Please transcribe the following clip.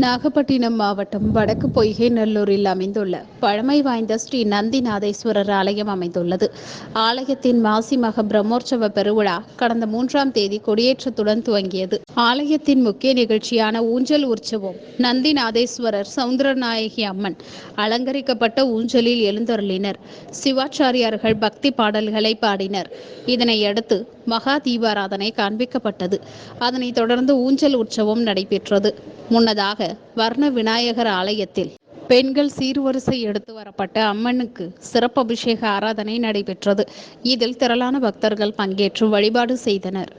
நாகப்பட்டினம் மாவட்டம் வடக்கு பொய்கை நல்லூரில் அமைந்துள்ள பழமை வாய்ந்த ஸ்ரீ நந்திநாதேஸ்வரர் ஆலயம் அமைந்துள்ளது. ஆலயத்தின் மாசி மக பிரம்மோற்சவ பெருவிழா கடந்த 3ஆம் தேதி கொடியேற்றத்துடன் துவங்கியது. ஆலயத்தின் முக்கிய நிகழ்ச்சியான ஊஞ்சல் உற்சவம் நந்திநாதேஸ்வரர் சவுந்தரநாயகி அம்மன் அலங்கரிக்கப்பட்ட ஊஞ்சலில் எழுந்தருளினர். சிவாச்சாரியார்கள் பக்தி பாடல்களை பாடினர். இதனையடுத்து மகா தீபாராதனை காண்பிக்கப்பட்டது. அதனைத் தொடர்ந்து ஊஞ்சல் உற்சவம் நடைபெற்றது. முன்னதாக வர்ண விநாயகர் ஆலயத்தில் பெண்கள் சீர்வரிசை எடுத்து வரப்பட்ட அம்மனுக்கு சிறப்பு அபிஷேக ஆராதனை நடைபெற்றது. இதில் திரளான பக்தர்கள் பங்கேற்று வழிபாடு செய்தனர்.